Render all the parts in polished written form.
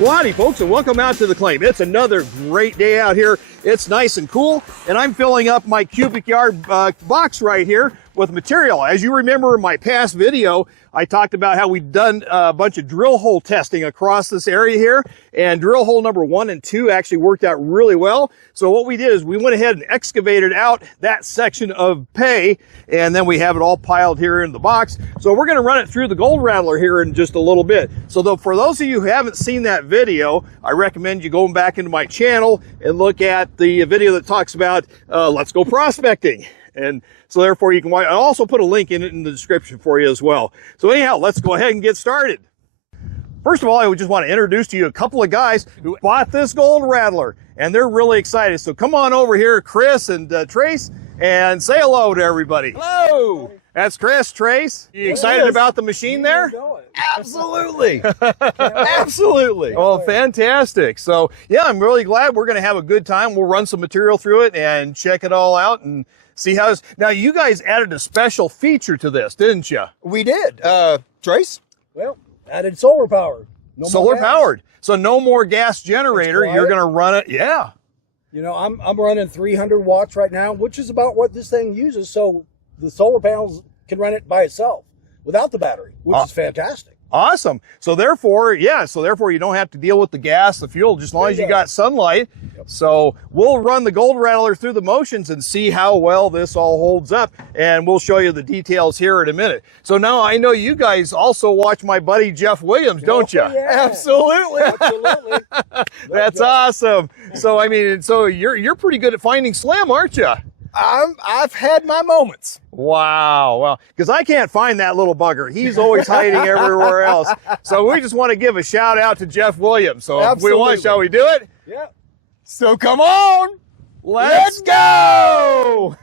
Well, howdy folks, and welcome out to the claim. It's another great day out here. It's nice and cool, and I'm filling up my cubic yard box right here with material. As you remember in my past video, I talked about how we've done a bunch of drill hole testing across this area here, and drill hole number 1 and 2 actually worked out really well. So what we did is we went ahead and excavated out that section of pay, and then we have it all piled here in the box. So we're gonna run it through the gold rattler here in just a little bit. So for those of you who haven't seen that video, I recommend you going back into my channel and look at the video that talks about let's go prospecting. And so therefore you can watch. I'll also put a link in it in the description for you as well. So anyhow, let's go ahead and get started. First of all, I would just want to introduce to you a couple of guys who bought this gold rattler, and they're really excited. So come on over here, Chris and Trace, and say hello to everybody. Hello. That's Chris, Trace. You excited about the machine there? Absolutely. Absolutely. Oh, fantastic. So yeah, I'm really glad. We're going to have a good time. We'll run some material through it and check it all out and see how it's. Now, you guys added a special feature to this, didn't you? We did. Trace? Well, added solar power. Solar powered. So no more gas generator. You're going to run it. Yeah. You know, I'm running 300 watts right now, which is about what this thing uses. So the solar panels can run it by itself without the battery, which is fantastic. Awesome. So therefore, yeah, you don't have to deal with the gas, the fuel, just as long as you got sunlight. Yep. So we'll run the gold rattler through the motions and see how well this all holds up. And we'll show you the details here in a minute. So now I know you guys also watch my buddy Jeff Williams, don't you? Yeah. Absolutely. Absolutely. That's awesome. So, I mean, so you're pretty good at finding slim, aren't you? I've had my moments. Wow. Well, because I can't find that little bugger. He's always hiding everywhere else. So we just want to give a shout out to Jeff Williams. So if we want, shall we do it? Yeah. So come on. Let's go.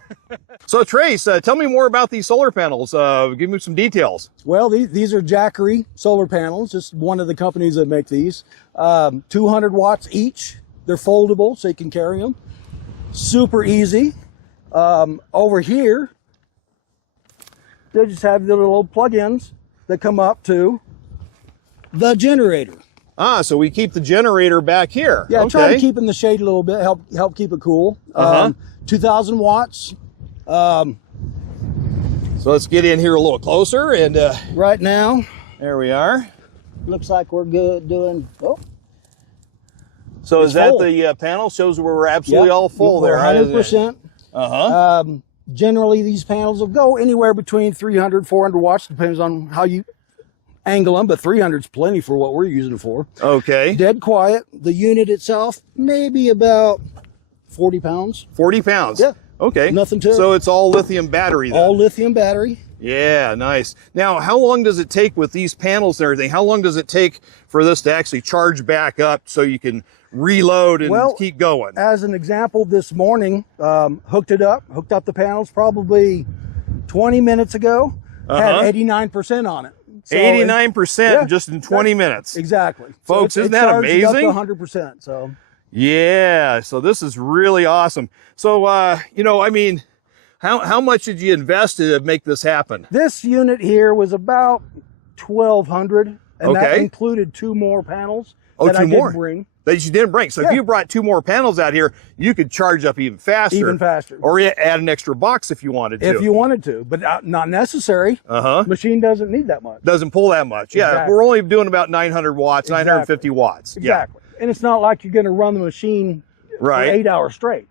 So Trace, tell me more about these solar panels. Give me some details. Well, these are Jackery solar panels, just one of the companies that make these. 200 watts each. They're foldable, so you can carry them. Super easy. Over here, they just have the little plug-ins that come up to the generator. Ah, so we keep the generater back here. Yeah, okay. try to keep in the shade a little bit, help keep it cool. 2,000 watts. So let's get in here a little closer, and Right now, there we are. looks like we're good doing. Oh, So is that full. the panel shows we're absolutely all full there? 100%. Generally, these panels will go anywhere between 300, 400 watts, depends on how you angle them, but 300 is plenty for what we're using it for. Okay. Dead quiet. The unit itself, maybe about 40 pounds. 40 pounds. Yeah. Okay. Nothing to it. So it's all lithium battery then? All lithium battery. Yeah, nice. Now, how long does it take with these panels and everything? How long does it take for this to actually charge back up so you can reload and keep going? As an example, this morning, hooked up the panels probably 20 minutes ago, had 89% on it. So 89% just in 20 minutes. Exactly. Folks, so isn't that amazing? Up to 100%. So yeah, so this is really awesome. So, you know, I mean, how much did you invest to make this happen? this unit here was about 1,200, and that included 2 more panels that I didn't bring. That you didn't bring. So if you brought 2 more panels out here, you could charge up even faster. Even faster. Or add an extra box if you wanted to. If you wanted to, but not necessary. Machine doesn't need that much. Doesn't pull that much. Yeah, Exactly. we're only doing about 900 watts, 950 watts. Exactly. And it's not like you're going to run the machine for 8 hours straight.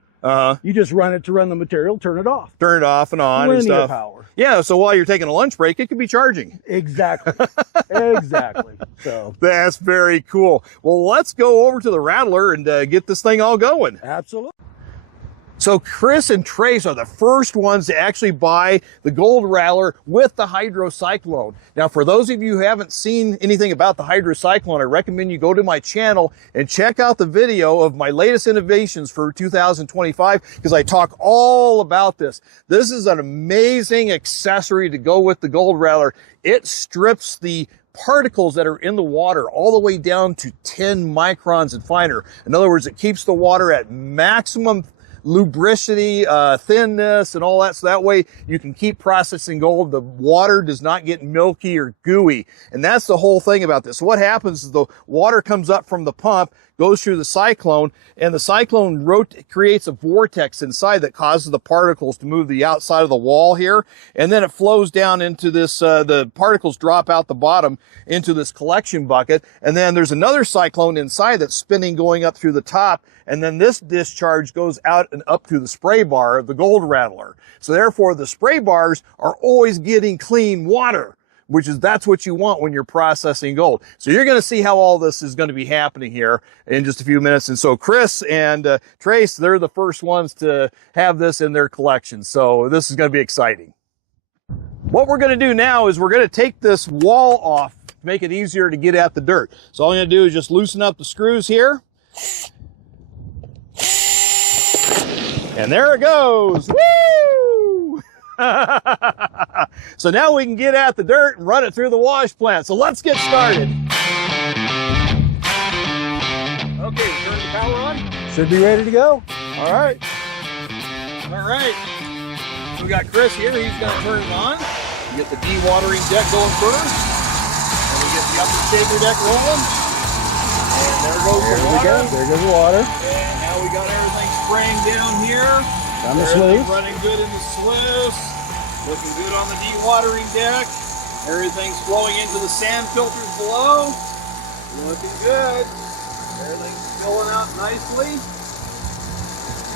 You just run it to run the material, turn it off. Turn it off and on and Linear stuff. power. Yeah, so while you're taking a lunch break, it could be charging. Exactly. Exactly. So That's very cool. Well, let's go over to the Rattler and get this thing all going. absolutely. So Chris and Trace are the first ones to actually buy the gold rattler with the Hydrocyclone. Now, for those of you who haven't seen anything about the Hydrocyclone, I recommend you go to my channel and check out the video of my latest innovations for 2025, because I talk all about this. This is an amazing accessory to go with the gold rattler. It strips the particles that are in the water all the way down to 10 microns and finer. In other words, it keeps the water at maximum lubricity, thinness, and all that. So that way you can keep processing gold. The water does not get milky or gooey. And that's the whole thing about this. So what happens is the water comes up from the pump, goes through the cyclone, and the cyclone creates a vortex inside that causes the particles to move to the outside of the wall here, and then it flows down into this, the particles drop out the bottom into this collection bucket, and then there's another cyclone inside that's spinning going up through the top, and then this discharge goes out and up through the spray bar of the gold rattler. So therefore the spray bars are always getting clean water, that's what you want when you're processing gold. So you're going to see how all this is going to be happening here in just a few minutes. And so Chris and Trace, they're the first ones to have this in their collection. So this is going to be exciting. What we're going to do now is we're going to take this wall off to make it easier to get at the dirt. So all I'm going to do is just loosen up the screws here. And there it goes. Woo! So now we can get at the dirt and run it through the wash plant. So let's get started. Okay, we turn the power on. Should be ready to go. All right. All right. So we got Chris here. He's going to turn it on. We get the dewatering deck going first. And we get the upper shaker deck rolling. And there goes the water. There goes the water. And now we got everything spraying down here. On the sluice. Running good in the sluice. Looking good on the dewatering deck. Everything's flowing into the sand filters below. Looking good. Everything's filling out nicely.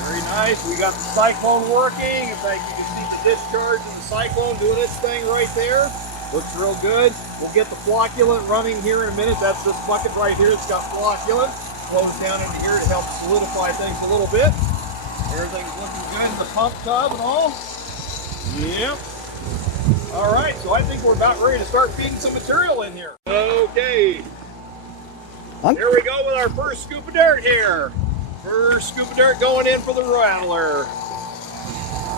Very nice. We got the cyclone working. In fact, you can see the discharge of the cyclone doing its thing right there. Looks real good. We'll get the flocculant running here in a minute. That's this bucket right here. It's got flocculant. Flows down into here to help solidify things a little bit. Everything's looking good in the pump tub and all. Yep. All right, so I think we're about ready to start feeding some material in here. Okay. Here we go with our first scoop of dirt here. First scoop of dirt going in for the Rattler.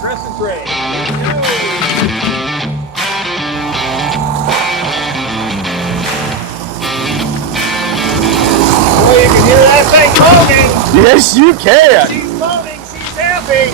Chris and Trey. Here we go. Oh, you can hear that thing moaning. Yes, you can. She's moaning. She's happy.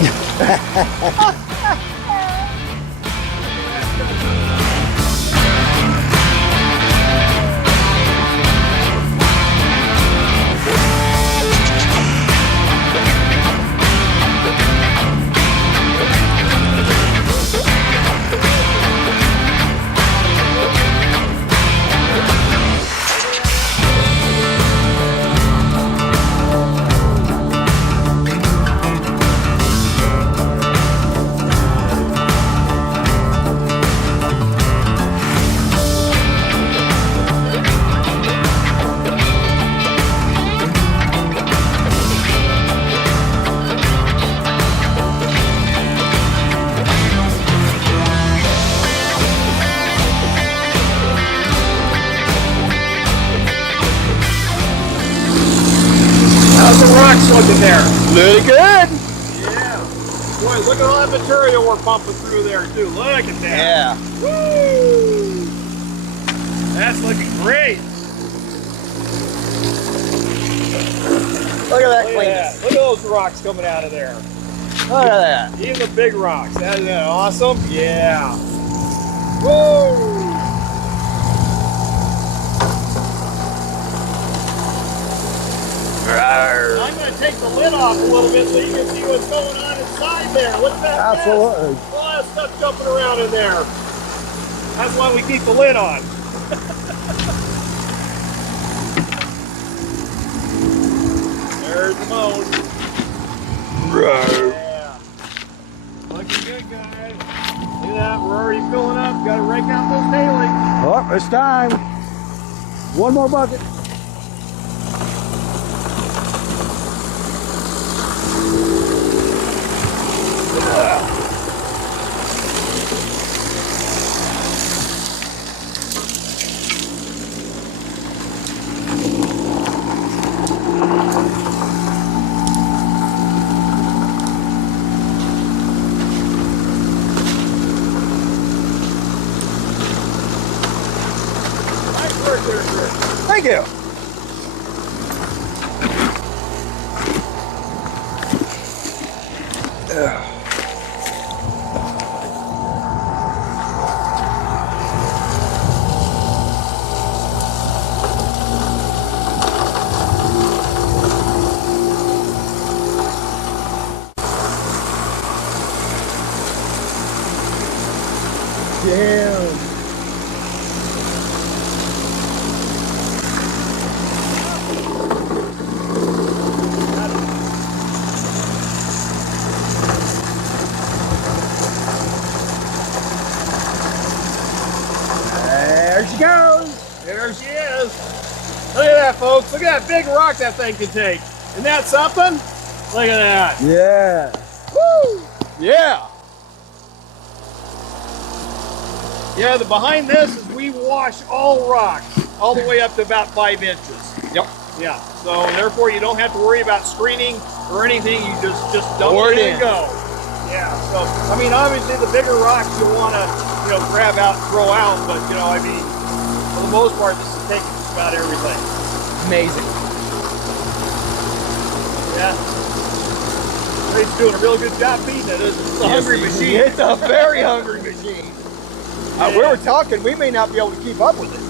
How's the rocks looking there? Really good. Yeah. Boy, look at all that material we're pumping through there too. Look at that. Yeah. Woo! That's looking great. Look at that Look at cleanness. that. Look at those rocks coming out of there. Look at that. Even the big rocks. Isn't that awesome? Yeah. Woo! I'm going to take the lid off a little bit so you can see what's going on inside there. Look at that. Absolutely. Mess. A lot of stuff jumping around in there. That's why we keep the lid on. There's the moan. Yeah. Looking good, guys. Look at that. We're already filling up. Got to rake out those tailings. Oh, it's time. One more bucket. Thank you. Damn. There she goes. There she is. Look at that, folks. Look at that big rock that thing can take. Isn't that something? Look at that. Yeah. Woo! Yeah. Yeah, the behind this is we wash all rocks all the way up to about 5 inches. Yep. Yeah. So therefore you don't have to worry about screening or anything. You just dump Pour it it in and in. go. Yeah. So I mean, obviously the bigger rocks you'll want to grab out and throw out, but I mean, for the most part, this is taking just about everything. Amazing. Yeah. He's doing a real good job feeding it. It's a hungry machine. It's a very hungry machine. We were talking, we may not be able to keep up with it.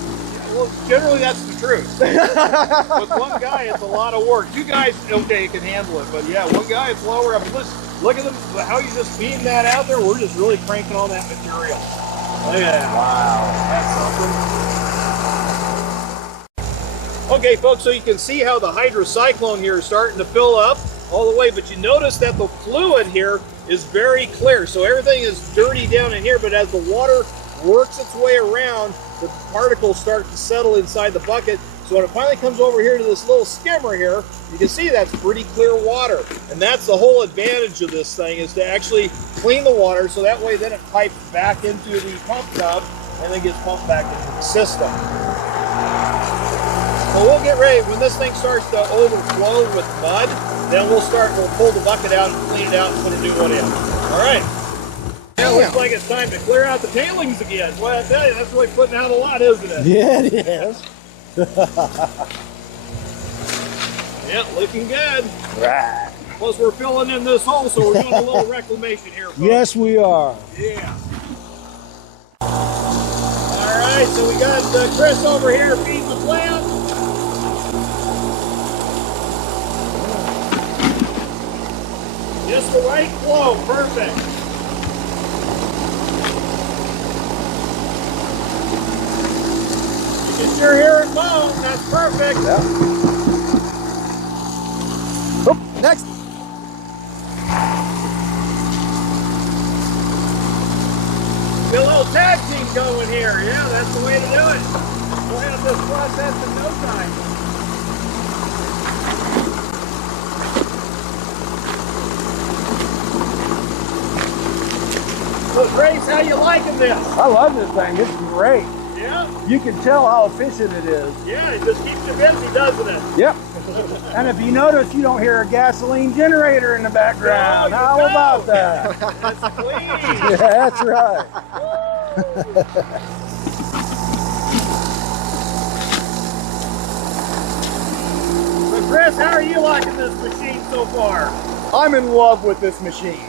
Well, generally that's the truth. With one guy, it's a lot of work. You guys, okay, can handle it, but yeah, one guy, it's lower. I mean, look at them, how you just feeding that out there. We're just really cranking on that material. Look at that. Wow. That's something. Okay, folks, so you can see how the hydrocyclone here is starting to fill up all the way, but you notice that the fluid here is very clear. So everything is dirty down in here, but as the water works its way around, the particles start to settle inside the bucket. So when it finally comes over here to this little skimmer here, you can see that's pretty clear water. And that's the whole advantage of this thing, is to actually clean the water so that way then it pipes back into the pump tub and then gets pumped back into the system. So we'll get ready. When this thing starts to overflow with mud, then we'll pull the bucket out and clean it out and put a new one in. All right. Now it looks like it's time to clear out the tailings again. Well, I tell you, that's really putting out a lot, isn't it? Yeah, it is. Yeah, looking good. Right. Plus, we're filling in this hole, so we're doing a little reclamation here, folks. Yes, we are. Yeah. All right, so we got Chris over here feeding the plant. Just the right flow, perfect. You can sure hear it moan, that's perfect. Yep. Oop, next. Get a little tag team going here. Yeah, that's the way to do it. We'll have this process in no time. So Grace, how you liking this? I love this thing. It's great. Yeah? You can tell how efficient it is. Yeah, it just keeps you busy, doesn't it? Yep. And if you notice, you don't hear a gasoline generator in the background. No, you How don't. about that? It's clean. Yeah, that's right. So Chris, how are you liking this machine so far? I'm in love with this machine.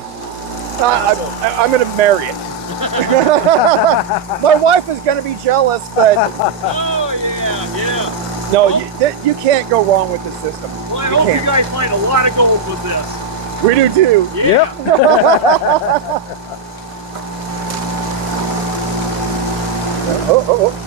I'm going to marry it. My wife is going to be jealous, but Oh, yeah. no, you can't go wrong with this system. Well, I hope you guys find a lot of gold with this. We do too. Yeah. Oh.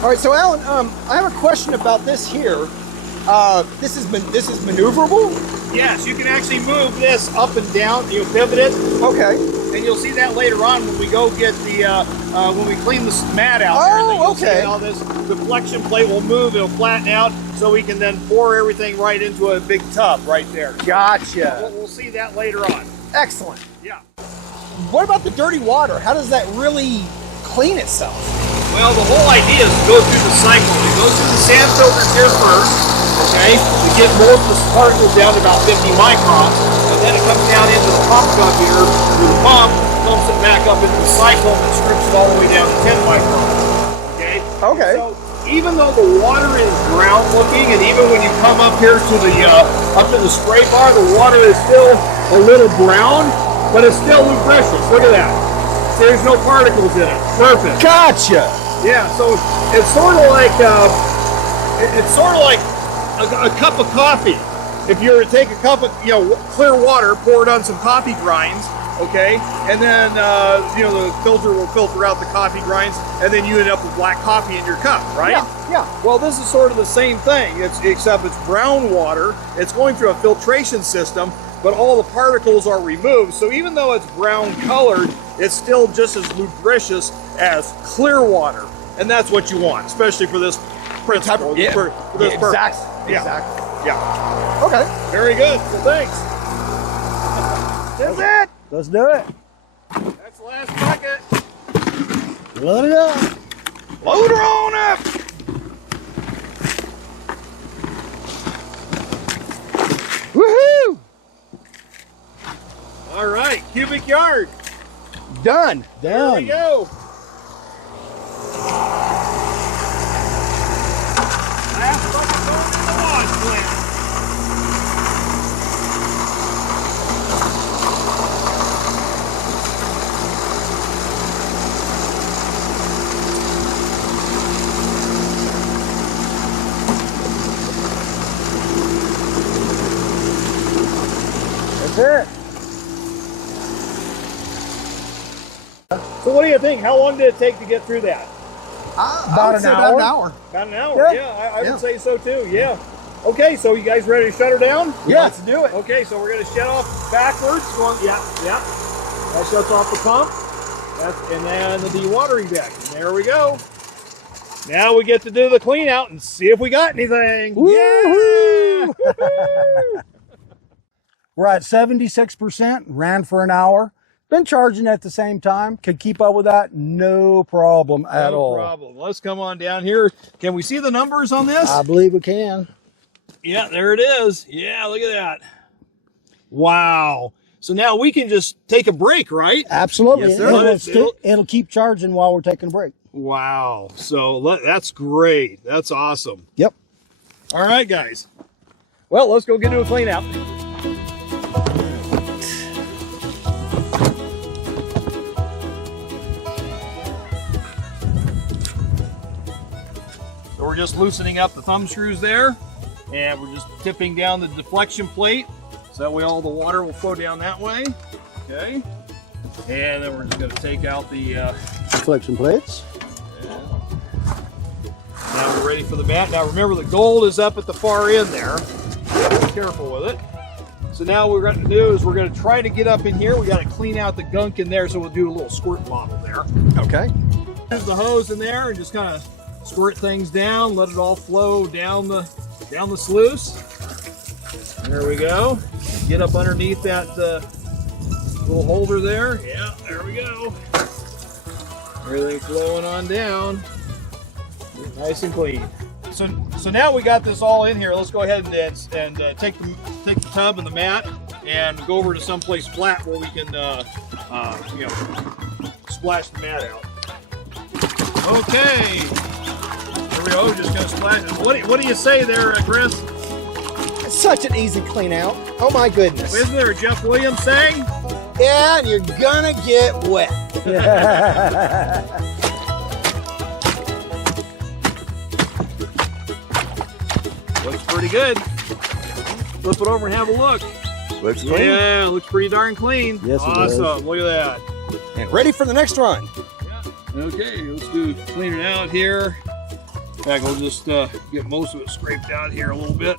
All right, so Alan, I have a question about this here. This is maneuverable. Yes, you can actually move this up and down. You pivot it, Okay. and you'll see that later on when we go get the when we clean the mat out. Oh, there, you'll see okay. how this deflection plate will move. It'll flatten out, so we can then pour everything right into a big tub right there. Gotcha. We'll see that later on. Excellent. Yeah. What about the dirty water? How does that really clean itself? Well, the whole idea is to go through the cycle. It goes through the sand filters here first, okay, to get most of the particles down to about 50 microns, and then it comes down into the pump tub here through the pump, pumps it back up into the cyclone and strips it all the way down to 10 microns. Okay. So even though the water is brown looking, and even when you come up here to the spray bar, the water is still a little brown, but it's still lubricious. Look at that. There's no particles in it. Perfect. Gotcha. Yeah. So it's sort of like a cup of coffee. If you were to take a cup of clear water, pour it on some coffee grinds, okay, and then the filter will filter out the coffee grinds, and then you end up with black coffee in your cup, right? Yeah. Well, this is sort of the same thing, except it's brown water. It's going through a filtration system, but all the particles are removed. So even though it's brown colored, it's still just as lubricious as clear water, and that's what you want, especially for this principle. For this purpose. Exactly. Yeah. Exactly. Yeah. Okay. Very good. Well, thanks. That's it. Let's do it. That's the last bucket. Load it up. Load her on up. Woohoo! All right, cubic yard. Done. There we go. Last bucket going in the wash plant. That's it. So what do you think? How long did it take to get through that? About an hour. About an hour. About an hour. Yeah. I would say so too. Yeah. Okay, so you guys ready to shut her down? Yeah. Let's do it. Okay, so we're going to shut off backwards. Yeah. That shuts off the pump. And then the dewatering deck. And there we go. Now we get to do the clean out and see if we got anything. Woo-hoo! Yeah! We're at 76%, ran for an hour. Been charging at the same time. Could keep up with that, no problem at all. No problem. Let's come on down here. Can we see the numbers on this? I believe we can. Yeah, there it is. Yeah, look at that. Wow. So now we can just take a break, right? Absolutely. Yes, sir. It'll keep charging while we're taking a break. Wow. So that's great. That's awesome. Yep. All right, guys. Well, let's go get to a clean out. So we're just loosening up the thumb screws there, and we're just tipping down the deflection plate so that way all the water will flow down that way. Okay. And then we're just going to take out the Deflection plates. Now we're ready for the mat. Now remember, the gold is up at the far end there. Be careful with it. So now what we're going to do is we're going to try to get up in here. We got to clean out the gunk in there, so we'll do a little squirt bottle there. Okay. There's the hose in there, and just kind of squirt things down, let it all flow down the sluice. There we go. Get up underneath that little holder there. Yeah, there we go. Everything flowing on down. Nice and clean. So now we got this all in here. Let's go ahead and take the tub and the mat and go over to someplace flat where we can splash the mat out. Okay. Here we go. Just gonna splash. What do you say there, Chris? It's such an easy clean out. Oh my goodness. Isn't there a Jeff Williams saying? Yeah, and you're gonna get wet. Looks pretty good. Flip it over and have a look. Looks clean. Yeah, looks pretty darn clean. Yes, it awesome. does. Look at that. And ready for the next run. Yeah. Okay, let's clean it out here. In fact, we'll just get most of it scraped out here a little bit.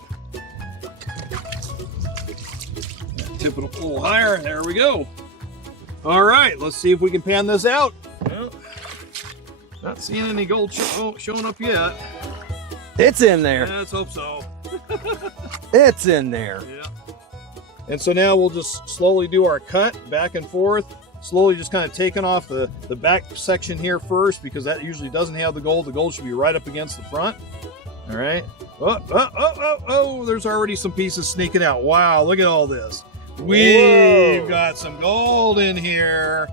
Tip it a little higher. There we go. All right, let's see if we can pan this out. Well, not seeing any gold showing up yet. It's in there. Let's hope so. It's in there. Yeah. And so now we'll just slowly do our cut back and forth. Slowly just kind of taking off the back section here first, because that usually doesn't have the gold. The gold should be right up against the front. All right. Oh, there's already some pieces sneaking out. Wow, look at all this. We've got some gold in here.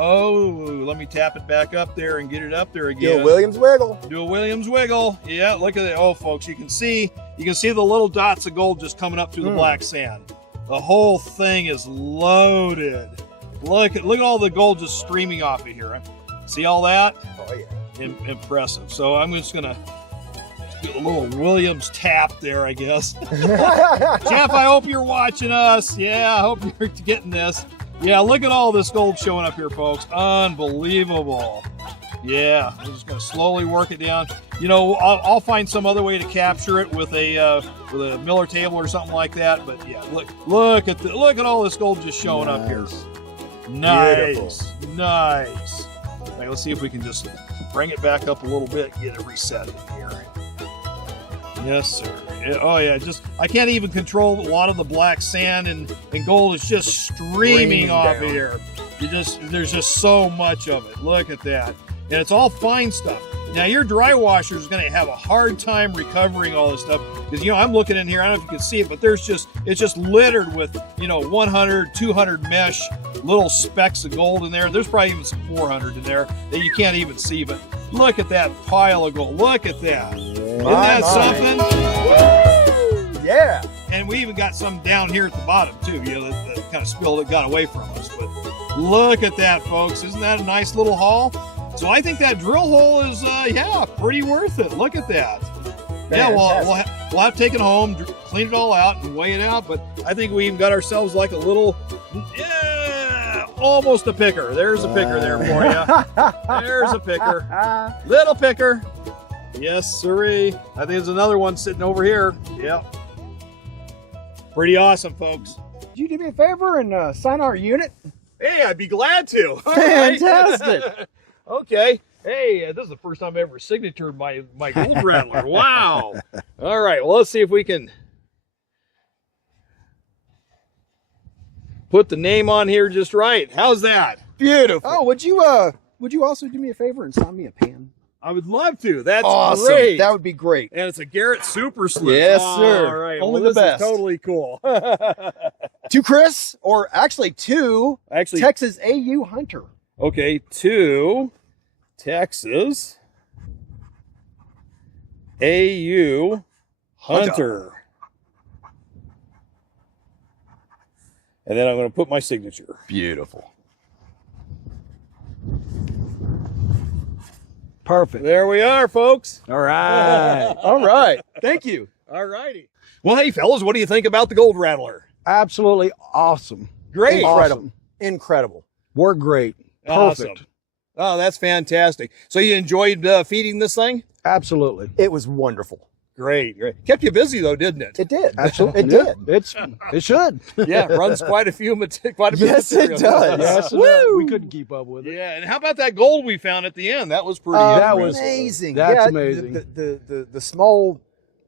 Oh, let me tap it back up there and get it up there again. Do a Williams wiggle. Do a Williams wiggle. Yeah, look at it. Oh, folks, you can see the little dots of gold just coming up through the black sand. The whole thing is loaded. Look at all the gold just streaming off of here. See all that? Oh yeah. Impressive. So I'm just gonna do a little Williams tap there, I guess. Jeff, I hope you're watching us. Yeah, I hope you're getting this. Yeah, look at all this gold showing up here, folks. Unbelievable. Yeah, I'm just going to slowly work it down. You know, I'll find some other way to capture it with a Miller table or something like that. But yeah, look at all this gold just showing up here. Nice, beautiful. Nice. All right, let's see if we can just bring it back up a little bit, get it reset in here. Yes, sir. Oh yeah, I can't even control a lot of the black sand, and gold is just streaming off of here. There's just so much of it. Look at that. And it's all fine stuff. Now your dry washer is going to have a hard time recovering all this stuff, because I'm looking in here, I don't know if you can see it, but it's just littered with 100, 200 mesh little specks of gold in there. There's probably even some 400 in there that you can't even see, but look at that pile of gold. Look at that. Isn't that something? Woo! Yeah. And we even got some down here at the bottom too, that kind of spilled, it got away from us. But look at that, folks. Isn't that a nice little haul? So I think that drill hole is, pretty worth it. Look at that. Yeah, we'll have to take it home, clean it all out, and weigh it out. But I think we even got ourselves like a little, almost a picker. There's a picker there for you. There's a picker. Little picker. Yes, sirree. I think there's another one sitting over here. Yep. Pretty awesome, folks. Could you do me a favor and sign our unit? Hey, I'd be glad to. Fantastic. Okay. Hey, this is the first time I've ever signatured my gold Rattler. Wow. All right. Well, let's see if we can put the name on here just right. How's that? Beautiful. Oh, would you also do me a favor and sign me a pen? I would love to. That's awesome. Great. That would be great. And it's a Garrett Super Slip. Yes, sir. All right. Only the best. Is totally cool. To Chris, or actually to Texas AU Hunter. Okay, to Texas AU Hunter. And then I'm going to put my signature. Beautiful. Perfect. There we are, folks. All right. All right. Thank you. All righty. Well, hey, fellas, what do you think about the Gold Rattler? Absolutely awesome. Great. Incredible. Awesome. Incredible. Worked great. Awesome. Perfect. Oh, that's fantastic. So you enjoyed feeding this thing? Absolutely. It was wonderful. Great, great. Kept you busy though, didn't it? It did. Absolutely. It did. It should. Yeah, it runs quite a bit. Yes, it does. Yes, Woo! we couldn't keep up with it. Yeah, and how about that gold we found at the end? That was pretty that was amazing. That's amazing. The small,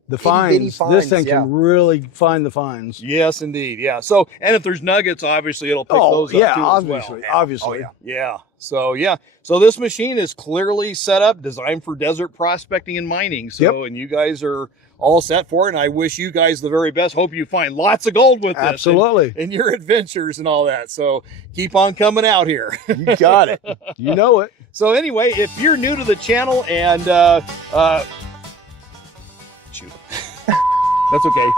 the itty-bitty finds. This thing yeah. can really find the finds. Yes, indeed. Yeah. So, and if there's nuggets, obviously it'll pick those up too obviously, as well. obviously. Oh, yeah. Yeah. So, yeah. So this machine is clearly set up, designed for desert prospecting and mining. So, and you guys are all set for it. And I wish you guys the very best. Hope you find lots of gold with this. Absolutely. In your adventures and all that. So keep on coming out here. You got it. You know it. So anyway, if you're new to the channel and, shoot. That's okay.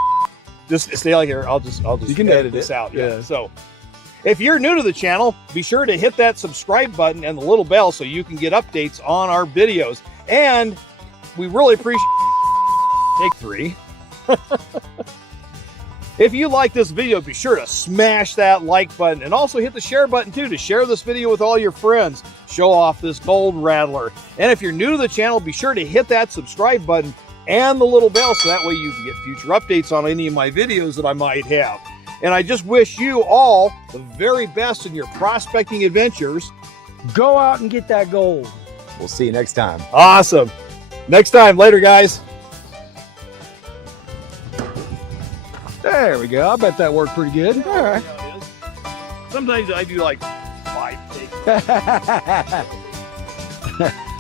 Just stay like here. I'll just you can edit this it out. Yeah. So if you're new to the channel, be sure to hit that subscribe button and the little bell so you can get updates on our videos. And we really appreciate take 3. If you like this video, be sure to smash that like button and also hit the share button too to share this video with all your friends. Show off this gold rattler. And if you're new to the channel, be sure to hit that subscribe button and the little bell so that way you can get future updates on any of my videos that I might have. And I just wish you all the very best in your prospecting adventures. Go out and get that gold. We'll see you next time. Awesome. Next time. Later, guys. There we go. I bet that worked pretty good. All right. Sometimes I do like 5 takes.